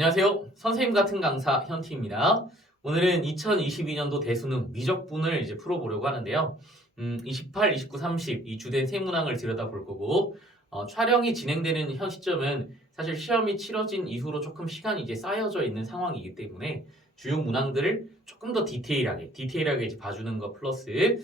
안녕하세요. 선생님 같은 강사 현티입니다. 오늘은 2022년도 대수능 미적분을 이제 풀어보려고 하는데요. 28, 29, 30 이 주된 세 문항을 들여다볼 거고 촬영이 진행되는 현 시점은 사실 시험이 치러진 이후로 조금 시간이 이제 쌓여져 있는 상황이기 때문에 주요 문항들을 조금 더 디테일하게 이제 봐주는 것 플러스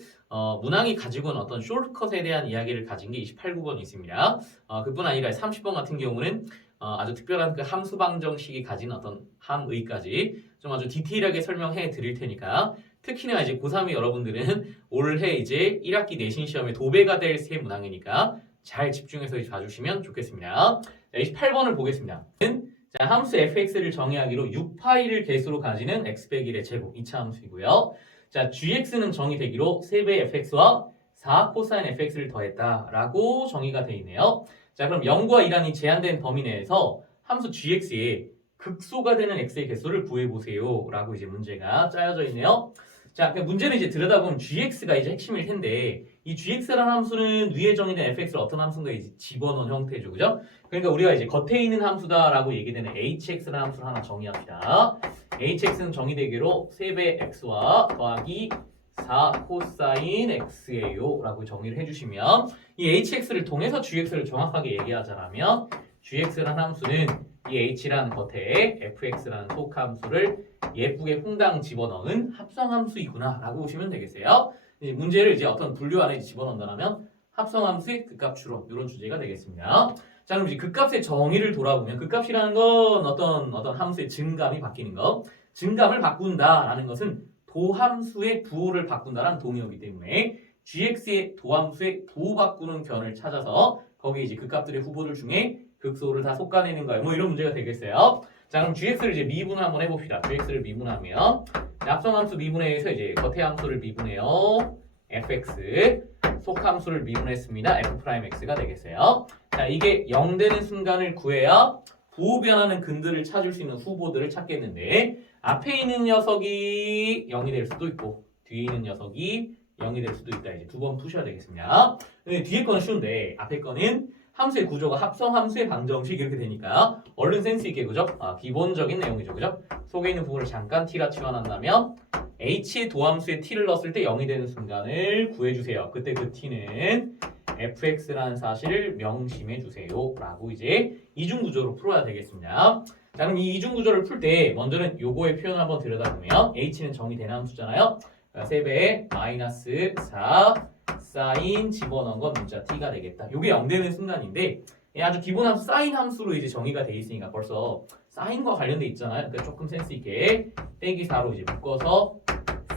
문항이 가지고 있는 어떤 숏컷에 대한 이야기를 가진 게 28, 9번이 있습니다. 그뿐 아니라 30번 같은 경우는 아주 특별한 그 함수 방정식이 가진 어떤 함의까지 좀 아주 디테일하게 설명해 드릴 테니까 특히나 이제 고3이 여러분들은 올해 이제 1학기 내신 시험에 도배가 될 세 문항이니까 잘 집중해서 이제 봐주시면 좋겠습니다. 자, 28번을 보겠습니다. 자, 함수 fx를 정의하기로 6파이를 개수로 가지는 x 100일의 제곱 2차 함수이고요. 자, gx는 정의되기로 3배 fx와 4 코사인 fx를 더했다라고 정의가 되어 있네요. 자, 그럼 0과 2라는 제한된 범위 내에서 함수 gx의 극소가 되는 x의 개수를 구해보세요 라고 이제 문제가 짜여져 있네요. 자, 문제를 이제 들여다보면 gx가 이제 핵심일 텐데 이 gx라는 함수는 위에 정의된 fx를 어떤 함수인가 이제 집어넣은 형태죠, 그죠? 그러니까 우리가 이제 겉에 있는 함수다라고 얘기되는 hx라는 함수를 하나 정의합시다. hx는 정의되기로 3배 x와 더하기 4 코사인 x예요 라고 정의를 해주시면 이 hx를 통해서 gx를 정확하게 얘기하자면 gx라는 함수는 이 h라는 겉에 fx라는 속함수를 예쁘게 퐁당 집어넣은 합성함수이구나 라고 보시면 되겠어요. 문제를 이제 어떤 분류 안에 집어넣는다면 합성함수의 극값추론 이런 주제가 되겠습니다. 자, 그럼 이제 극값의 정의를 돌아보면 극값이라는 건 어떤 함수의 증감이 바뀌는 거, 증감을 바꾼다라는 것은 도함수의 부호를 바꾼다라는 동의어이기 때문에 gx의 도함수의 부호 바꾸는 견을 찾아서 거기에 이제 극값들의 후보들 중에 극소를 다 솎아내는 거예요. 뭐 이런 문제가 되겠어요. 자, 그럼 gx를 이제 미분을 한번 해봅시다. gx를 미분하면 합성함수 미분해서 이제 겉의 함수를 미분해요. fx 속함수를 미분했습니다. f'x가 되겠어요. 자, 이게 0 되는 순간을 구해야 부호 변하는 근들을 찾을 수 있는 후보들을 찾겠는데 앞에 있는 녀석이 0이 될 수도 있고 뒤에 있는 녀석이 0이 될 수도 있다. 이제 두 번 푸셔야 되겠습니다. 근데 뒤에 거는 쉬운데 앞에 거는 함수의 구조가 합성함수의 방정식 이렇게 되니까 얼른 센스 있게 그죠? 기본적인 내용이죠, 그죠? 속에 있는 부분을 잠깐 t라 치환한다면 h의 도함수에 t를 넣었을 때 0이 되는 순간을 구해주세요. 그때 그 t는 fx라는 사실을 명심해 주세요 라고 이제 이중구조로 풀어야 되겠습니다. 자, 그럼 이 이중구조를 풀 때 먼저는 요거의 표현을 한번 들여다보면 h는 정의된 함수잖아요. 3배에 마이너스 4 사인 집어넣은 건 문자 t가 되겠다. 요게 0 되는 순간인데 아주 기본 함수 사인 함수로 이제 정의가 돼 있으니까 벌써 사인과 관련돼 있잖아요. 그러니까 조금 센스 있게 빼기 4로 이제 묶어서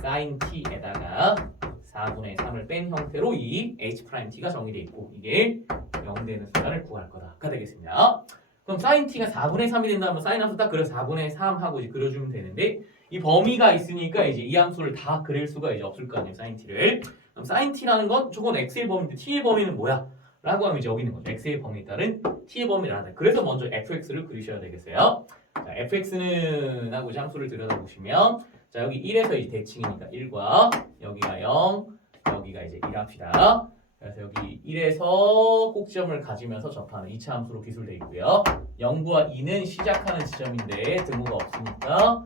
사인 t에다가 4분의 3을 뺀 형태로 이 h't가 정의돼 있고 이게 0 되는 순간을 구할 거다가 되겠습니다. 그럼 사인 t가 4분의 3이 된다면 사인 함수 딱 그려서 4분의 3 하고 이제 그려주면 되는데 이 범위가 있으니까 이제 이 함수를 다 그릴 수가 이제 없을 거 아니에요, 사인 t를. 그럼 사인 t라는 건 저건 x의 범위인데 t의 범위는 뭐야? 라고 하면 이제 여기 있는 거죠. x의 범위에 따른 t의 범위를 하다. 그래서 먼저 fx를 그리셔야 되겠어요. 자, fx는 하고 이제 함수를 들여다보시면 자, 여기 1에서 이제 대칭이니까 1과 여기가 0, 여기가 이제 1 합시다. 그래서 여기 1에서 꼭지점을 가지면서 접하는 2차 함수로 기술되어 있고요. 0과 2는 시작하는 지점인데 등호가 없으니까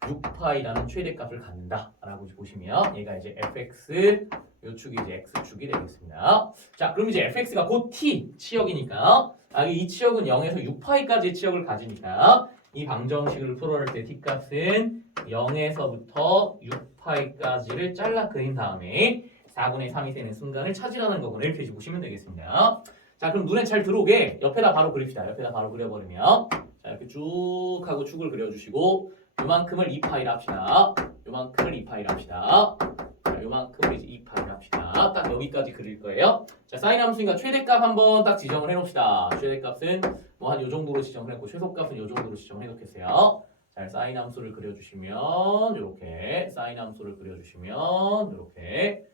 6파이라는 최대값을 갖는다라고 보시면 얘가 이제 fx 요 축이 이제 x축이 되겠습니다. 자, 그럼 이제 fx가 곧 t 치역이니까 이 치역은 0에서 6파이까지의 치역을 가지니까 이 방정식을 풀어낼 때 t값은 0에서부터 6파이까지를 잘라 그린 다음에 4분의 3이 되는 순간을 찾으라는 거구나 이렇게 보시면 되겠습니다. 자, 그럼 눈에 잘 들어오게 옆에다 바로 그립시다. 옆에다 바로 그려버리면 자, 이렇게 쭉 하고 축을 그려주시고 요만큼을 2파이라 합시다. 요만큼을 2파이라 합시다. 자, 요만큼을 이제 2파이라 합시다. 딱 여기까지 그릴 거예요. 자, 사인 함수니까 최대값 한번 딱 지정을 해놓읍시다. 최대값은 뭐 한 요 정도로 지정을 했고 최소값은 요 정도로 지정을 해놓겠어요. 자, 사인 함수를 그려주시면 요렇게 사인 함수를 그려주시면 요렇게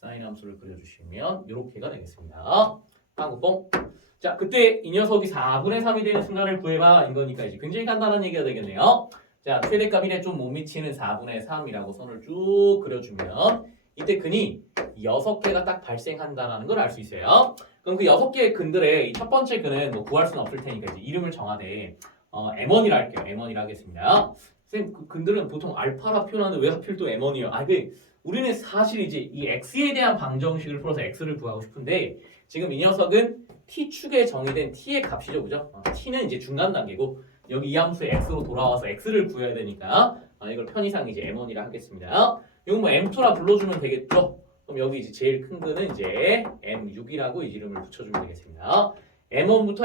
사인 함수를 그려주시면 요렇게가 되겠습니다. 빵구뽕. 자, 그때 이 녀석이 4분의 3이 되는 순간을 구해봐 이거니까 이제 굉장히 간단한 얘기가 되겠네요. 자, 최대값 1에 좀 못 미치는 4분의 3이라고 선을 쭉 그려주면 이때 근이 6개가 딱 발생한다는 걸 알 수 있어요. 그럼 그 6개의 근들의 첫 번째 근은 뭐 구할 수는 없을 테니까 이제 이름을 정하되 M1이라 할게요. M1이라 하겠습니다. 선생님, 근들은 보통 알파라 표현하는데 왜 하필 또 M1이에요? 우리는 사실 이제 이 x에 대한 방정식을 풀어서 x를 구하고 싶은데 지금 이 녀석은 t축에 정의된 t의 값이죠, 그죠? t는 이제 중간 단계고 여기 이 함수의 x로 돌아와서 x를 구해야 되니까 이걸 편의상 이제 M1이라 하겠습니다. 이건 뭐 M2라 불러주면 되겠죠? 그럼 여기 이제 제일 큰 거는 이제 M6이라고 이름을 붙여주면 되겠습니다. M1부터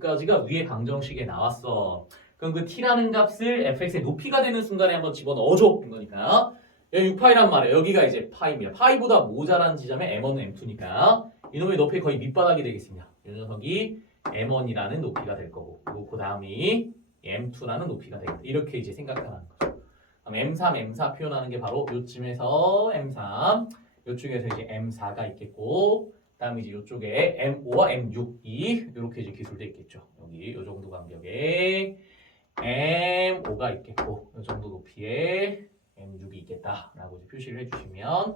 M6까지가 위에 방정식에 나왔어. 그럼 그 t라는 값을 fx의 높이가 되는 순간에 한번 집어넣어줘. 이거니까. 여기 6파이란 말이에요. 여기가 이제 파이입니다. 파이보다 모자란 지점에 M1은 M2니까 이놈의 높이 거의 밑바닥이 되겠습니다. 이 녀석이 M1이라는 높이가 될 거고 그리고 그 다음이 M2라는 높이가 되겠다. 이렇게 이제 생각하는 거죠. 그럼 M3, M4 표현하는 게 바로 요쯤에서 M3 요쪽에서 이제 M4가 있겠고 그다음에 이제 요쪽에 M5와 M6이 이렇게 이제 기술돼 있겠죠. 여기 요 정도 간격에 M5가 있겠고 이 정도 높이에 M6이 있겠다라고 이제 표시를 해주시면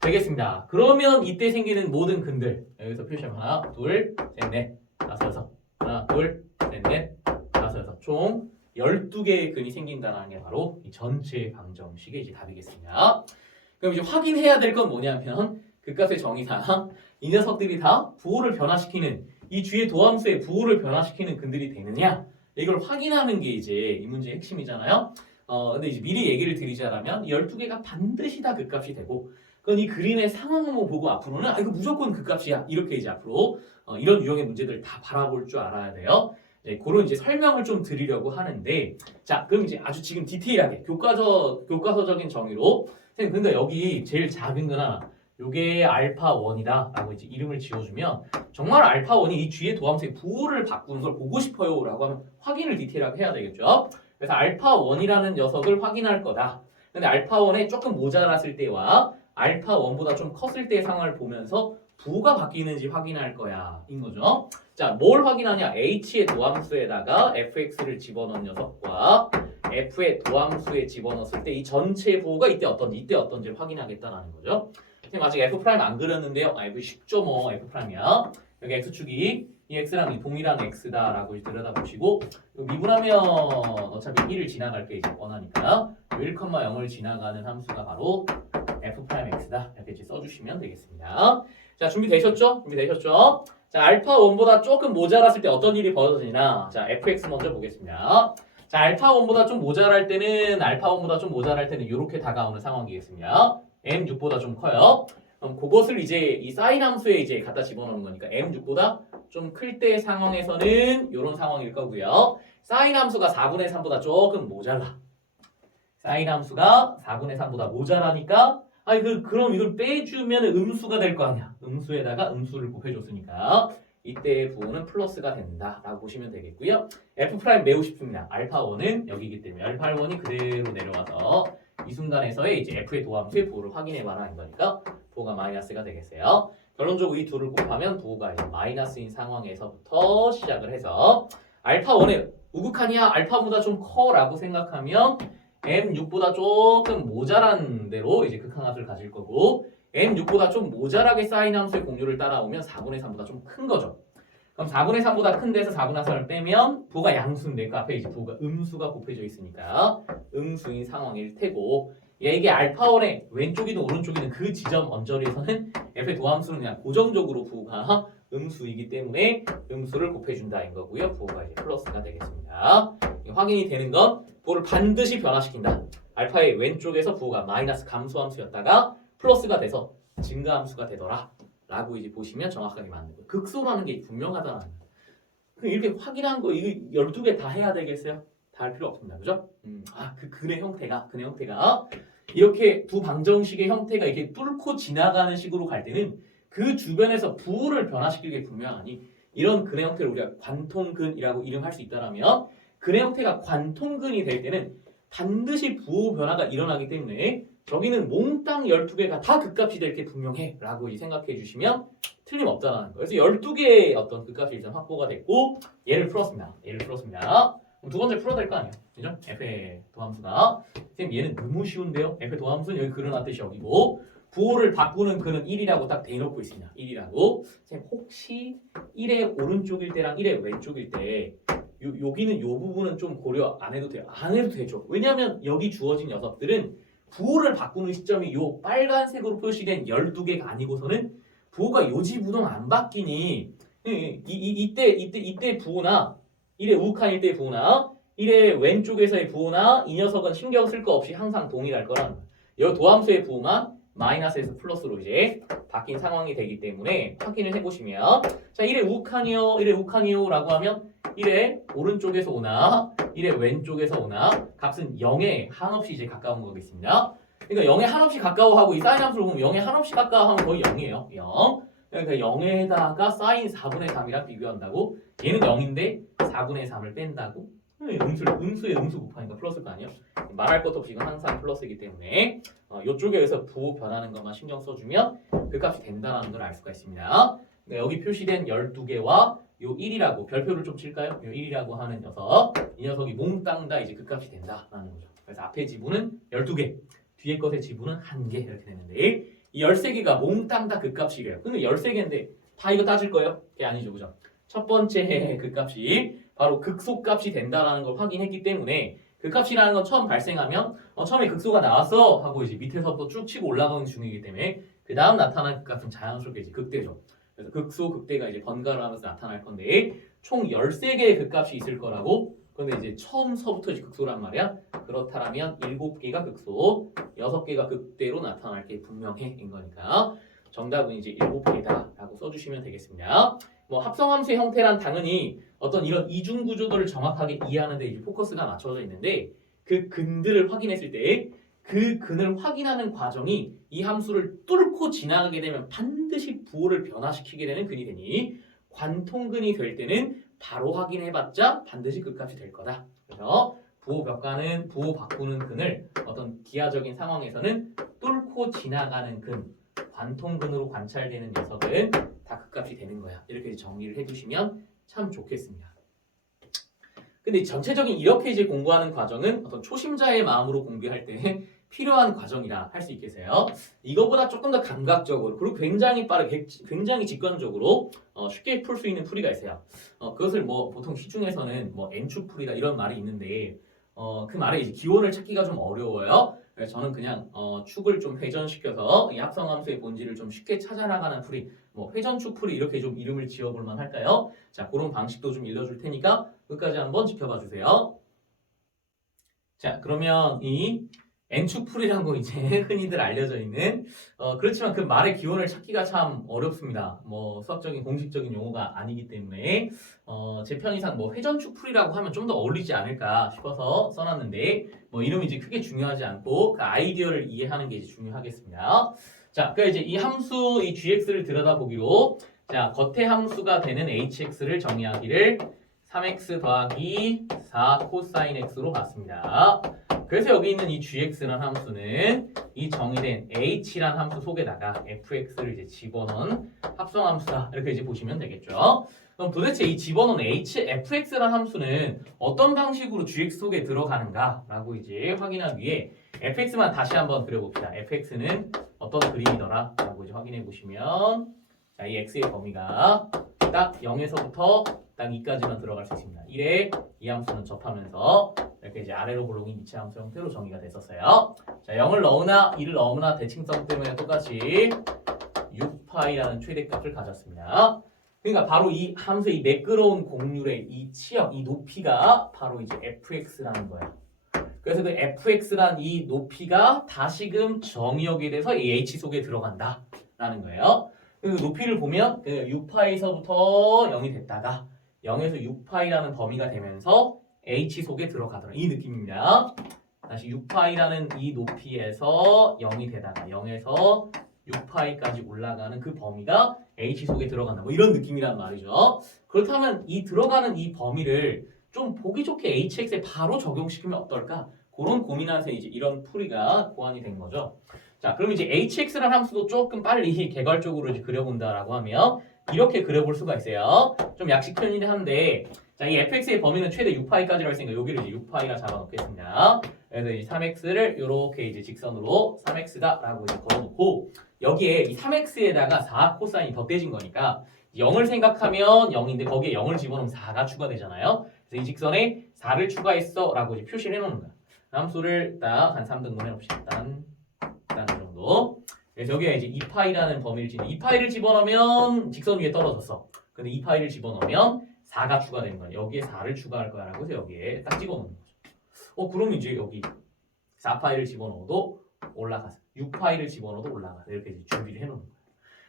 되겠습니다. 그러면 이때 생기는 모든 근들 여기서 표시하면 하나, 둘, 셋, 넷, 다섯, 여섯 하나, 둘, 셋, 넷, 다섯, 여섯 총 12개의 근이 생긴다는 게 바로 이 전체 방정식의 이제 답이겠습니다. 그럼 이제 확인해야 될 건 뭐냐면 그 값의 정의상 이 녀석들이 다 부호를 변화시키는 이 뒤에 도함수의 부호를 변화시키는 근들이 되느냐 이걸 확인하는 게 이제 이 문제의 핵심이잖아요. 근데 이제 미리 얘기를 드리자면 12개가 반드시 다 그 값이 되고 그건 이 그림의 상황을 보고 앞으로는 이거 무조건 그 값이야 이렇게 이제 앞으로 이런 유형의 문제들 다 바라볼 줄 알아야 돼요. 그런 이제 설명을 좀 드리려고 하는데 자 그럼 이제 아주 지금 디테일하게 교과서적인 정의로 선생님 근데 여기 제일 작은 거나 요게 알파1이다 라고 이제 이름을 지어주면 정말 알파1이 이 뒤에 도함수의 부호를 바꾸는 걸 보고 싶어요 라고 하면 확인을 디테일하게 해야 되겠죠. 그래서 알파1이라는 녀석을 확인할 거다. 근데 알파1에 조금 모자랐을 때와 알파1보다 좀 컸을 때의 상황을 보면서 부호가 바뀌는지 확인할 거야 인 거죠. 자, 뭘 확인하냐? h의 도함수에다가 fx를 집어넣은 녀석과 f의 도함수에 집어넣었을 때 이 전체 부호가 이때 어떤지를 확인하겠다라는 거죠. 지금 아직 f' 안 그렸는데요. f 쉽죠 뭐 f''이야. 여기 x축이 이 x랑 이 동일한 x다라고 들여다보시고 미분하면 어차피 1을 지나갈 게 이제 뻔하니까 1,0을 지나가는 함수가 바로 f'x다 이렇게 이제 써주시면 되겠습니다. 자 준비되셨죠? 자 알파1보다 조금 모자랐을 때 어떤 일이 벌어지나 자 fx 먼저 보겠습니다. 자 알파1보다 좀 모자랄 때는 이렇게 다가오는 상황이겠습니다. M6보다 좀 커요. 그럼 그것을 이제 이 사인 함수에 이제 갖다 집어넣는 거니까 M6보다 좀 클 때 상황에서는 이런 상황일 거고요. 사인 함수가 4분의 3보다 조금 모자라. 사인 함수가 4분의 3보다 모자라니까 그럼 이걸 빼주면 음수가 될 거 아니야. 음수에다가 음수를 곱해줬으니까 이때의 부호는 플러스가 된다라고 보시면 되겠고요. F' 매우 쉽습니다. 알파1은 여기이기 때문에 알파1이 그대로 내려와서 이 순간에서의 이제 F의 도함수의 부호를 확인해봐라 이거니까 부호가 마이너스가 되겠어요. 결론적으로 이 둘을 곱하면 부호가 이제 마이너스인 상황에서부터 시작을 해서 알파1에 우극하냐 알파보다 좀 커라고 생각하면 M6보다 조금 모자란 대로 이제 극한값을 가질 거고 M6보다 좀 모자라게 쌓인 함수의 공률을 따라오면 4분의 3보다 좀 큰 거죠. 그럼 4분의 3보다 큰 데서 4분의 3을 빼면 부호가 양수인데 그 앞에 이제 부호가 음수가 곱해져 있으니까 음수인 상황일 테고 이게 알파1의 왼쪽이든 오른쪽이든 그 지점 언저리에서는 f의 도함수는 그냥 고정적으로 부호가 음수이기 때문에 음수를 곱해준다인 거고요. 부호가 이제 플러스가 되겠습니다. 확인이 되는 건 부호를 반드시 변화시킨다. 알파의 왼쪽에서 부호가 마이너스 감소함수였다가 플러스가 돼서 증가함수가 되더라. 라고 이제 보시면 정확하게 맞는 거예요. 극소라는 게 분명하다는 거예요. 이렇게 확인한 거 이거 12개 다 해야 되겠어요? 다 할 필요 없습니다. 그죠? 그 근의 형태가 이렇게 두 방정식의 형태가 이렇게 뚫고 지나가는 식으로 갈 때는 그 주변에서 부호를 변화시키게 분명하니 이런 근의 형태를 우리가 관통근이라고 이름할 수 있다라면 근의 형태가 관통근이 될 때는 반드시 부호 변화가 일어나기 때문에 저기는 몽땅 12개가 다 극값이 될 게 분명해 라고 생각해 주시면 틀림없다라는 거예요. 그래서 12개의 어떤 극값이 일단 확보가 됐고 얘를 풀었습니다. 그럼 두 번째 풀어야 될 거 아니에요. 그죠? f의 도함수가 선생님 얘는 너무 쉬운데요. f의 도함수는 여기 그려놨듯이 여기고 부호를 바꾸는 그는 1이라고 딱 대놓고 있습니다. 1이라고 선생님 혹시 1의 오른쪽일 때랑 1의 왼쪽일 때 여기는 요 부분은 좀 고려 안 해도 돼요. 안 해도 되죠. 왜냐하면 여기 주어진 녀석들은 부호를 바꾸는 시점이 요 빨간색으로 표시된 12개가 아니고서는 부호가 요지부동 안 바뀌니 이때 부호나 이래 우칸일 때 부호나 이래 왼쪽에서의 부호나 이 녀석은 신경 쓸 거 없이 항상 동일할 거라는 거예요. 여 도함수의 부호만 마이너스에서 플러스로 이제 바뀐 상황이 되기 때문에 확인을 해보시면 자 이래 우칸이요 라고 하면 이래 오른쪽에서 오나 이래 왼쪽에서 오나 값은 0에 한없이 이제 가까운 거겠습니다. 그러니까 0에 한없이 가까워하고 이 사인 함수를 보면 0에 한없이 가까워하면 거의 0이에요. 0. 그러니까 0에다가 사인 4분의 3이랑 비교한다고 얘는 0인데 4분의 3을 뺀다고 음수에 음수 곱하니까 플러스일 거 아니에요? 말할 것도 없이 이건 항상 플러스이기 때문에 이쪽에서 부호 변하는 것만 신경 써주면 그 값이 된다는 걸 알 수가 있습니다. 네, 여기 표시된 12개와 요 1이라고 별표를 좀 칠까요? 요 1이라고 하는 녀석 이 녀석이 몽땅 다 이제 그 값이 된다라는 거죠. 그래서 앞에 지분은 12개 뒤에 것의 지분은 1개 이렇게 되는데 이 13개가 몽땅 다 그 값이래요. 근데 13개인데 다 이거 따질 거예요? 그게 아니죠. 그죠? 첫 번째 그 값이 바로 극소값이 된다라는 걸 확인했기 때문에 그 값이라는 건 처음 발생하면 처음에 극소가 나왔어 하고 이제 밑에서부터 쭉 치고 올라가는 중이기 때문에 그 다음 나타난 그 값은 자연스럽게 이제 극대죠. 그래서 극소 극대가 이제 번갈아 가면서 나타날 건데 총 13개의 그 값이 있을 거라고. 근데 이제 처음서부터 이제 극소란 말이야. 그렇다면 7개가 극소, 6개가 극대로 나타날 게 분명해인 거니까 정답은 이제 7개다라고 써주시면 되겠습니다. 뭐 합성함수의 형태란 당연히 어떤 이런 이중 구조들을 정확하게 이해하는 데 이제 포커스가 맞춰져 있는데 그 근들을 확인했을 때 그 근을 확인하는 과정이 이 함수를 뚫고 지나가게 되면 반드시 부호를 변화시키게 되는 근이 되니 관통근이 될 때는 바로 확인해봤자 반드시 그 값이 될 거다. 그래서 부호 바꾸는 근을 어떤 기하적인 상황에서는 뚫고 지나가는 근, 관통근으로 관찰되는 녀석은 다 그 값이 되는 거야. 이렇게 정리를 해두시면 참 좋겠습니다. 근데 전체적인 이렇게 이제 공부하는 과정은 어떤 초심자의 마음으로 공부할 때 필요한 과정이라 할 수 있겠어요. 이거보다 조금 더 감각적으로 그리고 굉장히 빠르게 굉장히 직관적으로 쉽게 풀 수 있는 풀이가 있어요. 그것을 뭐 보통 시중에서는 뭐 N축풀이다 이런 말이 있는데 그 말에 이제 기원을 찾기가 좀 어려워요. 그래서 저는 그냥 축을 좀 회전시켜서 이 합성함수의 본질을 좀 쉽게 찾아나가는 풀이, 뭐 회전축 풀이 이렇게 좀 이름을 지어볼 만할까요? 자, 그런 방식도 좀 일러줄 테니까 끝까지 한번 지켜봐 주세요. 자, 그러면 이 N축풀이라고 이제 흔히들 알려져 있는 그렇지만 그 말의 기원을 찾기가 참 어렵습니다. 뭐 수학적인 공식적인 용어가 아니기 때문에 제 편의상 뭐 회전축풀이라고 하면 좀 더 어울리지 않을까 싶어서 써놨는데 뭐 이름이 이제 크게 중요하지 않고 그 아이디어를 이해하는 게 이제 중요하겠습니다. 자, 그러니까 이제 이 함수 이 gx를 들여다보기로 자 겉의 함수가 되는 hx를 정의하기를 3x 더하기 4 코사인 x로 봤습니다. 그래서 여기 있는 이 gx라는 함수는 이 정의된 h라는 함수 속에다가 fx를 이제 집어넣은 합성함수다. 이렇게 이제 보시면 되겠죠. 그럼 도대체 이 집어넣은 fx라는 함수는 어떤 방식으로 gx 속에 들어가는가라고 이제 확인하기 위해 fx만 다시 한번 그려봅시다. fx는 어떤 그림이더라? 라고 이제 확인해 보시면 자, 이 x의 범위가 딱 0에서부터 딱 2까지만 들어갈 수 있습니다. 1에 이 함수는 접하면서 이렇게 이제 아래로 볼록인 이체 함수 형태로 정의가 됐었어요. 자, 0을 넣으나 2를 넣으나 대칭성 때문에 똑같이 6파이라는 최대값을 가졌습니다. 그러니까 바로 이 함수의 이 매끄러운 곡률의 이 치역, 이 높이가 바로 이제 fx라는 거예요. 그래서 그 fx란 이 높이가 다시금 정의역에 대해서 이 h 속에 들어간다라는 거예요. 그 높이를 보면 6파이서부터 0이 됐다가 0에서 6파이라는 범위가 되면서 h 속에 들어가더라. 이 느낌입니다. 다시 6파이라는 이 높이에서 0이 되다가 0에서 6파이까지 올라가는 그 범위가 h 속에 들어간다. 뭐 이런 느낌이란 말이죠. 그렇다면 이 들어가는 이 범위를 좀 보기 좋게 hx에 바로 적용시키면 어떨까? 그런 고민하면서 이제 이런 풀이가 고안이 된 거죠. 자, 그럼 이제 hx라는 함수도 조금 빨리 개괄적으로 이제 그려본다라고 하면 이렇게 그려볼 수가 있어요. 좀 약식 편이긴 한데, 자, 이 fx의 범위는 최대 6파이까지라고 했으니까 여기를 이제 6파이라 잡아놓겠습니다. 그래서 이 3x를 이렇게 이제 직선으로 3x다라고 이제 걸어놓고 여기에 이 3x에다가 4 코사인이 덧대진 거니까 0을 생각하면 0인데 거기에 0을 집어넣으면 4가 추가되잖아요. 그래서 이 직선에 4를 추가했어 라고 이제 표시를 해놓는 거야. 함수를 딱 한 3등분 해놓읍시다. 딴 정도. 그래서 여기에 이제 2파이라는 범위를 2파이를 집어넣으면 직선 위에 떨어졌어. 근데 2파이를 집어넣으면 4가 추가되는 거야. 여기에 4를 추가할 거야 라고 해서 여기에 딱 집어넣는 거죠. 그럼 이제 여기 4파이를 집어넣어도 올라가서 6파이를 집어넣어도 올라가. 이렇게 이제 준비를 해놓는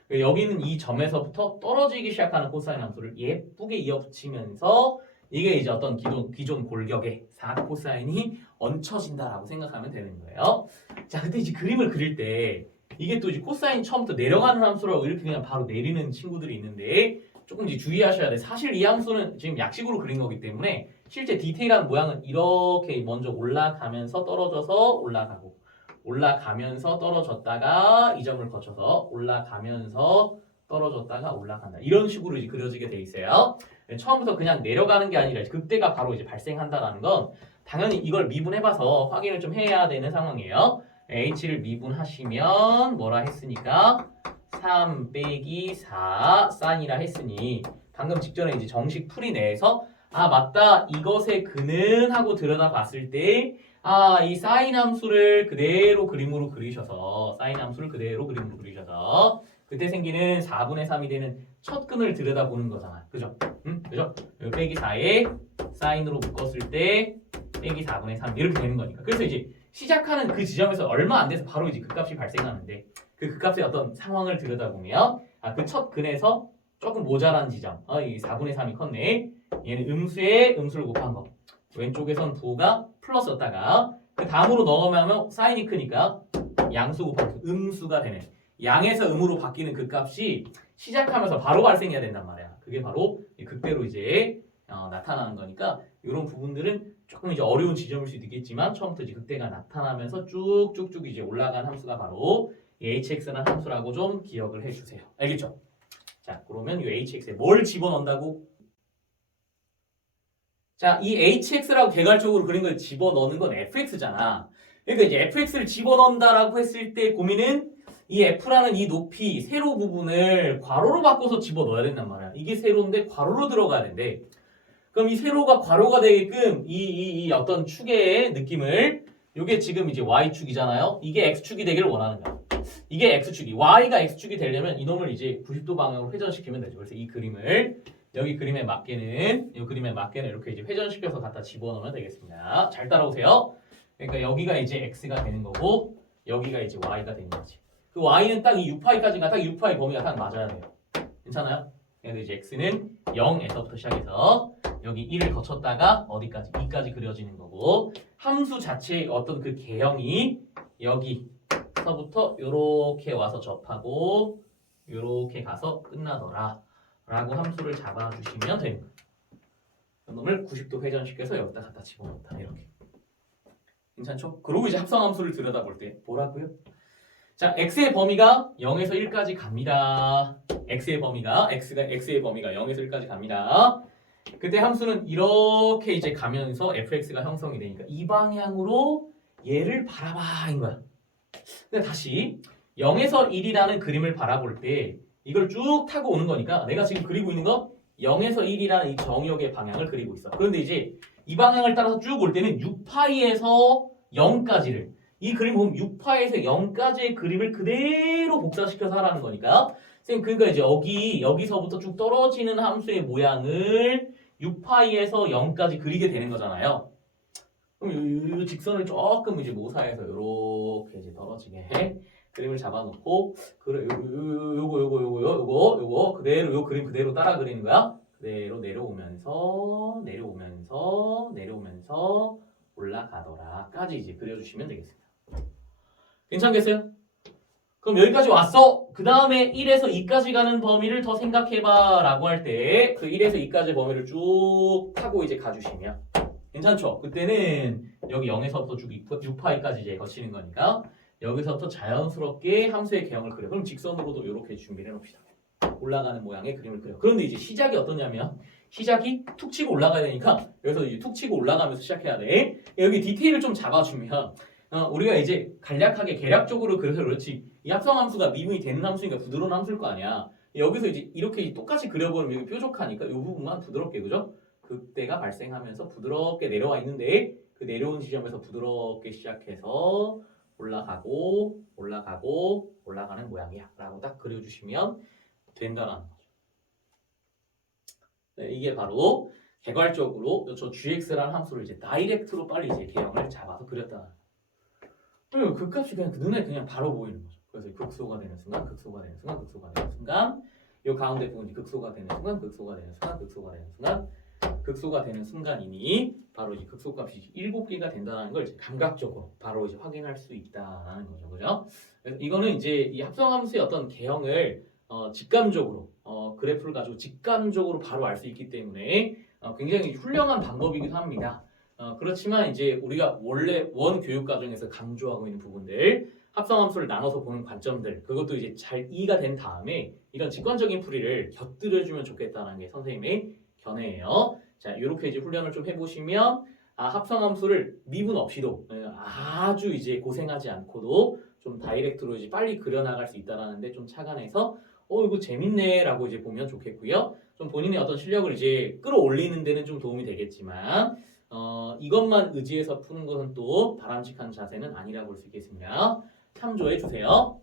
거야. 여기는 이 점에서부터 떨어지기 시작하는 코사인 함수를 예쁘게 이어붙이면서 이게 이제 어떤 기존 골격의 4 코사인이 얹혀진다라고 생각하면 되는 거예요. 자, 그때 이제 그림을 그릴 때 이게 또 이제 코사인 처음부터 내려가는 함수라고 이렇게 그냥 바로 내리는 친구들이 있는데 조금 이제 주의하셔야 돼. 사실 이 함수는 지금 약식으로 그린 거기 때문에 실제 디테일한 모양은 이렇게 먼저 올라가면서 떨어져서 올라가고 올라가면서 떨어졌다가 이 점을 거쳐서 올라가면서 떨어졌다가 올라간다. 이런 식으로 이제 그려지게 돼 있어요. 처음부터 그냥 내려가는 게 아니라 극대가 바로 이제 발생한다라는 건 당연히 이걸 미분해봐서 확인을 좀 해야 되는 상황이에요. h를 미분하시면 뭐라 했으니까 3 빼기 4 사인이라 했으니 방금 직전에 이제 정식 풀이 내에서 아 맞다 이것의 근은 하고 들여다봤을 때 아 이 사인 함수를 그대로 그림으로 그리셔서 사인 함수를 그대로 그림으로 그리셔서 그때 생기는 4분의 3이 되는 첫 근을 들여다보는 거잖아. 그죠? 그죠? 빼기 4에 사인으로 묶었을 때 빼기 4분의 3 이렇게 되는 거니까. 그래서 이제 시작하는 그 지점에서 얼마 안 돼서 바로 이제 그 값이 발생하는데 그 값의 어떤 상황을 들여다보면 그 첫 근에서 조금 모자란 지점 이 4분의 3이 컸네. 얘는 음수에 음수를 곱한 거. 왼쪽에선 부가 플러스였다가 그 다음으로 넘어가면 사인이 크니까 양수 곱한 음수가 되네. 양에서 음으로 바뀌는 그 값이 시작하면서 바로 발생해야 된단 말이야. 그게 바로 극대로 이제 나타나는 거니까 이런 부분들은 조금 이제 어려운 지점일 수도 있겠지만 처음부터 이제 극대가 나타나면서 쭉쭉쭉 이제 올라간 함수가 바로 이 hx라는 함수라고 좀 기억을 해주세요. 알겠죠? 자, 그러면 이 hx에 뭘 집어넣는다고? 자, 이 hx라고 개괄적으로 그린 걸 집어넣는 건 fx잖아. 그러니까 이제 fx를 집어넣는다라고 했을 때 고민은 이 f라는 이 높이 세로 부분을 괄호로 바꿔서 집어넣어야 된단 말이야. 이게 세로인데 괄호로 들어가야 된대. 그럼 이 세로가 괄호가 되게끔 이 어떤 축의 느낌을 이게 지금 이제 y축이잖아요. 이게 x축이 되기를 원하는 거야. 이게 x축이 y가 x축이 되려면 이놈을 이제 90도 방향으로 회전시키면 되죠. 그래서 이 그림을 여기 그림에 맞게는 이 그림에 맞게는 이렇게 이제 회전시켜서 갖다 집어넣으면 되겠습니다. 잘 따라오세요. 그러니까 여기가 이제 x가 되는 거고 여기가 이제 y가 되는 거지. 그 y는 딱 이 6파이까지가 딱 6파이 범위가 딱 맞아야 돼요. 괜찮아요? 그래서 이제 x는 0에서부터 시작해서 여기 1을 거쳤다가 어디까지? 2까지 그려지는 거고 함수 자체의 어떤 그 개형이 여기서부터 이렇게 와서 접하고 이렇게 가서 끝나더라 라고 함수를 잡아주시면 되는 거예요. 놈을 90도 회전시켜서 여기다 갖다 집어넣다 이렇게. 괜찮죠? 그리고 이제 합성함수를 들여다볼 때 뭐라고요? 자, x의 범위가 0에서 1까지 갑니다. x의 범위가 0에서 1까지 갑니다. 그때 함수는 이렇게 이제 가면서 fx가 형성이 되니까 이 방향으로 얘를 바라봐인 거야. 근데 다시 0에서 1이라는 그림을 바라볼 때 이걸 쭉 타고 오는 거니까 내가 지금 그리고 있는 거 0에서 1이라는 이 정역의 방향을 그리고 있어. 그런데 이제 이 방향을 따라서 쭉 올 때는 6파이에서 0까지를 이 그림 보면 6파에서 0까지의 그림을 그대로 복사시켜서 하라는 거니까 선생님 그러니까 이제 여기서부터 쭉 떨어지는 함수의 모양을 6파이에서 0까지 그리게 되는 거잖아요. 그럼 이 직선을 조금 이제 모사해서 이렇게 이제 떨어지게 그림을 잡아놓고 그래 요거 그대로 요 그림 그대로 따라 그리는 거야. 그대로 내려오면서 올라가더라까지 이제 그려주시면 되겠습니다. 괜찮겠어요? 그럼 여기까지 왔어. 그 다음에 1에서 2까지 가는 범위를 더 생각해봐 라고 할 때 그 1에서 2까지 범위를 쭉 타고 이제 가주시면 괜찮죠? 그때는 여기 0에서부터 쭉 6파이까지 이제 거치는 거니까 여기서부터 자연스럽게 함수의 개형을 그려. 그럼 직선으로도 이렇게 준비를 해놓읍시다. 올라가는 모양의 그림을 그려. 그런데 이제 시작이 어떠냐면 시작이 툭 치고 올라가야 되니까 여기서 이제 툭 치고 올라가면서 시작해야 돼. 여기 디테일을 좀 잡아주면 우리가 이제 간략하게 계략적으로 그래서 그렇지 이 합성함수가 미분이 되는 함수니까 부드러운 함수일 거 아니야. 여기서 이제 이렇게 똑같이 그려보면 여기 뾰족하니까 이 부분만 부드럽게 그죠? 극대가 발생하면서 부드럽게 내려와 있는데 그 내려온 지점에서 부드럽게 시작해서 올라가고 올라가고 올라가는 모양이야 라고 딱 그려주시면 된다는 거죠. 네, 이게 바로 개괄적으로 저 gx라는 함수를 이제 다이렉트로 빨리 이제 개형을 잡아서 그렸다는 거죠. 그리고 그 값이 그냥 눈에 그냥 바로 보이는 거죠. 그래서 극소가 되는 순간, 극소가 되는 순간, 극소가 되는 순간, 이 가운데 부분이 극소가 되는 순간, 극소가 되는 순간, 극소가 되는 순간, 극소가 되는 순간이니 바로 이제 극소값이 7개가 된다는 걸 이제 감각적으로 바로 이제 확인할 수 있다는 거죠, 그죠? 그래서 이거는 이제 이 합성함수의 어떤 개형을 직감적으로 그래프를 가지고 직감적으로 바로 알 수 있기 때문에 굉장히 훌륭한 방법이기도 합니다. 그렇지만 이제 우리가 원래 원 교육 과정에서 강조하고 있는 부분들, 합성함수를 나눠서 보는 관점들, 그것도 이제 잘 이해가 된 다음에 이런 직관적인 풀이를 곁들여주면 좋겠다는 게 선생님의 견해예요. 자, 이렇게 이제 훈련을 좀 해보시면 합성함수를 미분 없이도 아주 이제 고생하지 않고도 좀 다이렉트로 이제 빨리 그려나갈 수 있다라는데 좀 착안해서 이거 재밌네라고 이제 보면 좋겠고요. 좀 본인의 어떤 실력을 이제 끌어올리는 데는 좀 도움이 되겠지만 이것만 의지해서 푸는 것은 또 바람직한 자세는 아니라고 볼 수 있겠습니다. 참조해 주세요.